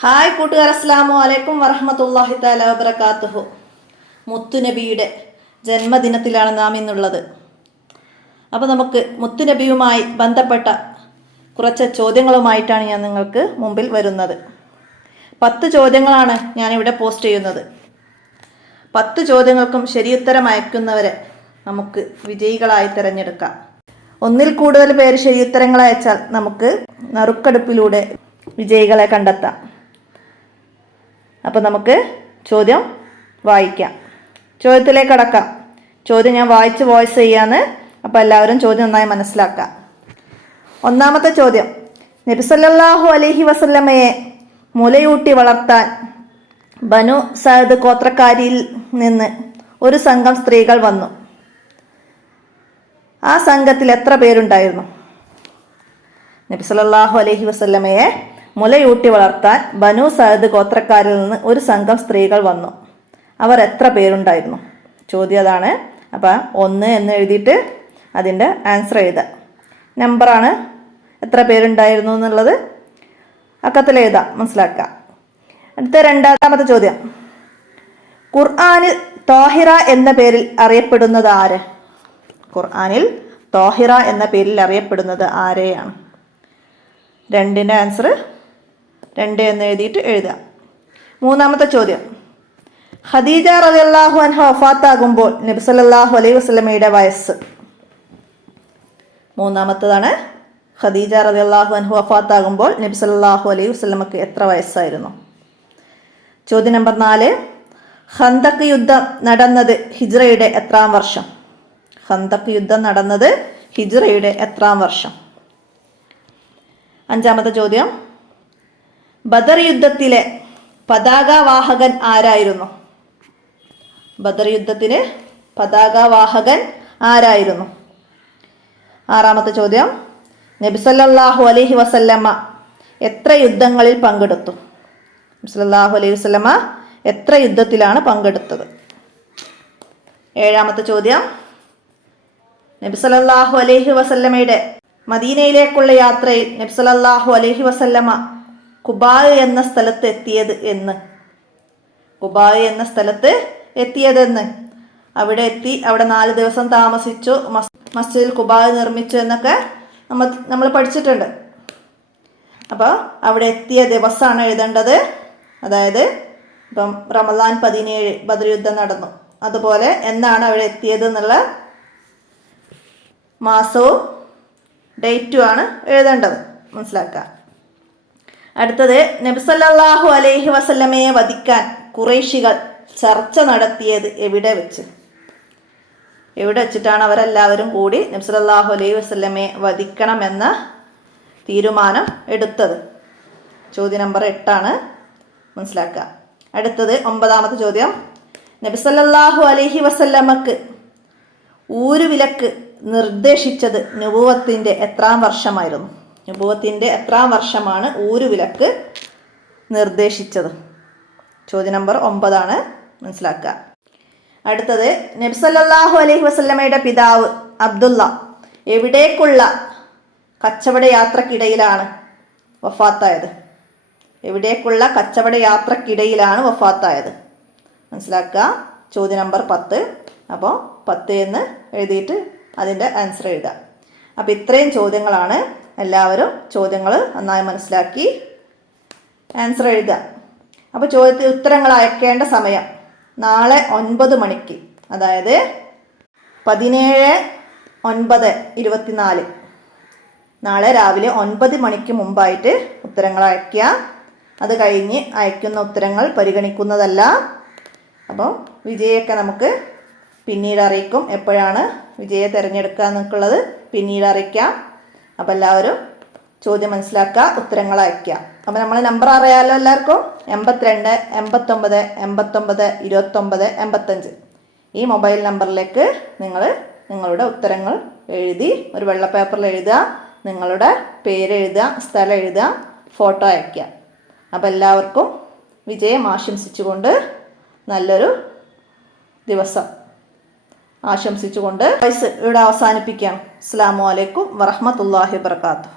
Hi കൂട്ടുകാർ, അസ്സലാമു അലൈക്കും വറഹ്മത്തുള്ളാഹി തആല വബറകാതുഹു. മുത്തുനബിയുടെ ജന്മദിനത്തിലാണ് നാം ഇന്നുള്ളത്. അപ്പോൾ നമുക്ക് മുത്തുനബിയുമായി ബന്ധപ്പെട്ട കുറച്ച് ചോദ്യങ്ങളുമായിട്ടാണ് ഞാൻ നിങ്ങൾക്ക് മുമ്പിൽ വരുന്നത്. 10 ചോദ്യങ്ങളാണ് ഞാനിവിടെ പോസ്റ്റ് ചെയ്യുന്നത്. 10 ചോദ്യങ്ങൾക്കും ശരിയുത്തരം അയക്കുന്നവരെ നമുക്ക് വിജയികളായി തിരഞ്ഞെടുക്കാം. ഒന്നിൽ കൂടുതൽ പേര് ശരിയുത്തരങ്ങൾ അയച്ചാൽ നമുക്ക് നറുക്കെടുപ്പിലൂടെ വിജയികളെ കണ്ടെത്താം. അപ്പോൾ നമുക്ക് ചോദ്യം വായിക്കാം. ചോദ്യത്തിലേക്ക് കടക്കാം. ചോദ്യം ഞാൻ വായിച്ച് വോയിസ് ചെയ്യാന്ന്. അപ്പോൾ എല്ലാവരും ചോദ്യം നന്നായി മനസ്സിലാക്കാം. ഒന്നാമത്തെ ചോദ്യം, നബി സല്ലല്ലാഹു അലൈഹി വസല്ലമയെ മുലയൂട്ടി വളർത്താൻ ബനു സഅദ് ഗോത്രക്കാരിൽ നിന്ന് ഒരു സംഘം സ്ത്രീകൾ വന്നു. ആ സംഘത്തിൽ എത്ര പേരുണ്ടായിരുന്നു? നബി സല്ലല്ലാഹു അലൈഹി വസല്ലമയെ മുലയൂട്ടി വളർത്താൻ ബനു സഅദ് ഗോത്രക്കാരിൽ നിന്ന് ഒരു സംഘം സ്ത്രീകൾ വന്നു. അവർ എത്ര പേരുണ്ടായിരുന്നു? ചോദ്യം അതാണ്. അപ്പം 1 എന്ന് എഴുതിയിട്ട് അതിൻ്റെ ആൻസർ എഴുതാം. നമ്പറാണ് എത്ര പേരുണ്ടായിരുന്നു എന്നുള്ളത് അക്കത്തിൽ എഴുതാം, മനസ്സിലാക്കാം. അടുത്ത രണ്ടാമത്തെ ചോദ്യം, ഖുർആനിൽ ത്വാഹിറ എന്ന പേരിൽ അറിയപ്പെടുന്നത് ആര്? ഖുർആനിൽ ത്വാഹിറ എന്ന പേരിൽ അറിയപ്പെടുന്നത് ആരെയാണ്? 2ന്റെ ആൻസർ 2 എന്ന് എഴുതിയിട്ട് എഴുതാം. മൂന്നാമത്തെ ചോദ്യം, ഖദീജ റളിയല്ലാഹു അൻഹ വഫാത്താകുമ്പോൾ നബി സല്ലല്ലാഹു അലൈഹി വസല്ലമയുടെ വയസ്സ്? മൂന്നാമത്തേതാണ്, ഖദീജ റളിയല്ലാഹു അൻഹ വഫാത്താകുമ്പോൾ നബി സല്ലല്ലാഹു അലൈഹി വസല്ലമക്ക് എത്ര വയസ്സായിരുന്നു? ചോദ്യം നമ്പർ 4, ഖന്തഖ് യുദ്ധം നടന്നത് ഹിജ്റയുടെ എത്രാം വർഷം? ഖന്തഖ് യുദ്ധം നടന്നത് ഹിജ്റയുടെ എത്രാം വർഷം? അഞ്ചാമത്തെ ചോദ്യം, ബദർ യുദ്ധത്തിലെ പതാകവാഹകൻ ആരായിരുന്നു? ബദർ യുദ്ധത്തിന് പതാകവാഹകൻ ആരായിരുന്നു? ആറാമത്തെ ചോദ്യം, നബി സല്ലല്ലാഹു അലൈഹി വസല്ലമ എത്ര യുദ്ധങ്ങളിൽ പങ്കെടുത്തു? നബി സല്ലല്ലാഹു അലൈഹി വസല്ലമ എത്ര യുദ്ധത്തിലാണ് പങ്കെടുത്തത്? ഏഴാമത്തെ ചോദ്യം, നബി സല്ലല്ലാഹു അലൈഹി വസല്ലമയുടെ മദീനയിലേക്കുള്ള യാത്രയിൽ നബി സല്ലല്ലാഹു അലൈഹി വസല്ലമ ഖുബായ് എന്ന സ്ഥലത്ത് എത്തിയത് എന്ന്? ഖുബായ് എന്ന സ്ഥലത്ത് എത്തിയതെന്ന്? അവിടെ എത്തി, അവിടെ 4 ദിവസം താമസിച്ചു, മസ്ജിദുൽ ഖുബായ് നിർമ്മിച്ചു എന്നൊക്കെ നമ്മൾ പഠിച്ചിട്ടുണ്ട്. അപ്പോൾ അവിടെ എത്തിയ ദിവസമാണ് എഴുതേണ്ടത്. അതായത് ഇപ്പം റമദാൻ 17 ബദർ യുദ്ധം നടന്നു, അതുപോലെ എന്നാണ് അവിടെ എത്തിയത് എന്നുള്ള മാസവും ഡേറ്റുമാണ് എഴുതേണ്ടത്, മനസ്സിലാക്കുക. അടുത്തത്, നബി സല്ലല്ലാഹു അലൈഹി വസല്ലമയെ വധിക്കാൻ ഖുറൈശികൾ ചർച്ച നടത്തിയത് എവിടെ വെച്ച്? എവിടെ വെച്ചിട്ടാണ് അവരെല്ലാവരും കൂടി നബി സല്ലല്ലാഹു അലൈഹി വസല്ലമയെ വധിക്കണമെന്ന തീരുമാനം എടുത്തത്? ചോദ്യം നമ്പർ 8 ആണ്, മനസ്സിലാക്കുക. അടുത്തത് 9ാമത്തെ ചോദ്യം, നബി സല്ലല്ലാഹു അലൈഹി വസല്ലമക്ക് ഊരുവിലക്ക് നിർദ്ദേശിച്ചത് നുബുവത്തിന്റെ എത്രാം വർഷമായിരുന്നു? നുബുവത്തിന്റെ എത്രാം വർഷമാണ് ഊരുവിലക്ക് നിർദ്ദേശിച്ചത്? ചോദ്യം നമ്പർ 9 ആണ്, മനസ്സിലാക്കുക. അടുത്തത്, നബി സല്ലല്ലാഹു അലൈഹി വസല്ലമയുടെ പിതാവ് അബ്ദുള്ള എവിടേക്കുള്ള കച്ചവട യാത്രക്കിടയിലാണ് വഫാത്തായത്? എവിടേക്കുള്ള കച്ചവട യാത്രക്കിടയിലാണ് വഫാത്തായത്? മനസ്സിലാക്കുക. ചോദ്യം നമ്പർ 10. അപ്പോൾ 10 എന്ന് എഴുതിയിട്ട് അതിൻ്റെ ആൻസർ എഴുതുക. അപ്പോൾ ഇത്രയും ചോദ്യങ്ങളാണ്. എല്ലാവരും ചോദ്യങ്ങൾ നന്നായി മനസ്സിലാക്കി ആൻസർ എഴുതുക. അപ്പോൾ ചോദ്യത്തിന് ഉത്തരങ്ങൾ അയക്കേണ്ട സമയം നാളെ 9 മണിക്ക്, അതായത് 17/9/24, നാളെ രാവിലെ 9 മണിക്ക് മുമ്പായിട്ട് ഉത്തരങ്ങൾ അയയ്ക്കുക. അത് കഴിഞ്ഞ് അയക്കുന്ന ഉത്തരങ്ങൾ പരിഗണിക്കുന്നതല്ല. അപ്പോൾ വിജയൊക്കെ നമുക്ക് പിന്നീട് അറിയിക്കും. എപ്പോഴാണ് വിജയെ തിരഞ്ഞെടുക്കുക എന്നൊക്കെയുള്ളത് പിന്നീട് അറിയിക്കാം. അപ്പോൾ എല്ലാവരും ചോദ്യം മനസ്സിലാക്കുക, ഉത്തരങ്ങൾ അയയ്ക്കുക. അപ്പോൾ നമ്മൾ നമ്പർ അറിയാമല്ലോ എല്ലാവർക്കും, 82 89 89 29 85. ഈ മൊബൈൽ നമ്പറിലേക്ക് നിങ്ങൾ നിങ്ങളുടെ ഉത്തരങ്ങൾ എഴുതി ഒരു വെള്ള പേപ്പറിൽ എഴുതുക, നിങ്ങളുടെ പേര് എഴുതുക, സ്ഥലം എഴുതുക, ഫോട്ടോ അയയ്ക്കുക. അപ്പോൾ എല്ലാവർക്കും വിജയം ആശംസിച്ചുകൊണ്ട് നല്ലൊരു ദിവസം ആശംസിച്ചുകൊണ്ട് ഇവിടെ അവസാനിപ്പിക്കുകയാണ്. അസ്സലാമു അലൈക്കും വറഹ്മത്തുള്ളാഹി വബറകാതുഹു.